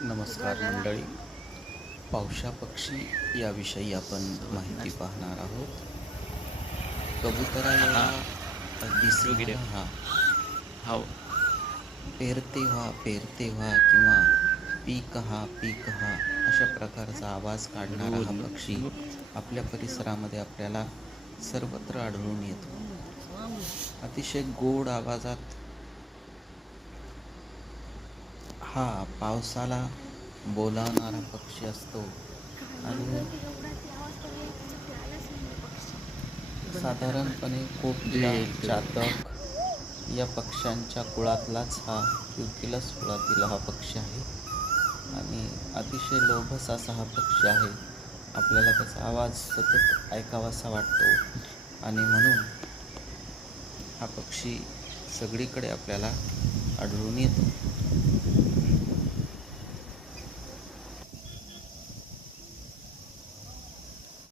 नमस्कार मंडळी. पावशा पक्षी याविषयी आपण माहिती पाहणार आहोत. कबुतरा दिसणारा हा हो. पेरते व्हा पेरते व्हा किंवा पीक हा पीक हा अशा प्रकारचा आवाज काढणारा हा पक्षी आपल्या परिसरामध्ये आपल्याला सर्वत्र आढळून येतो. अतिशय गोड आवाजात हा पावसाला बोलावणारा पक्षी असतो. आणि साधारणपणे कोकिला चातक या पक्ष्यांच्या कुळातलाच हा क्युकिलस कुळातील हा पक्षी आहे. आणि अतिशय लोभस असा हा पक्षी आहे. आपल्याला त्याचा आवाज सतत ऐकावासा वाटतो. आणि म्हणून हा पक्षी सगळीकडे आपल्याला आढळून येतो.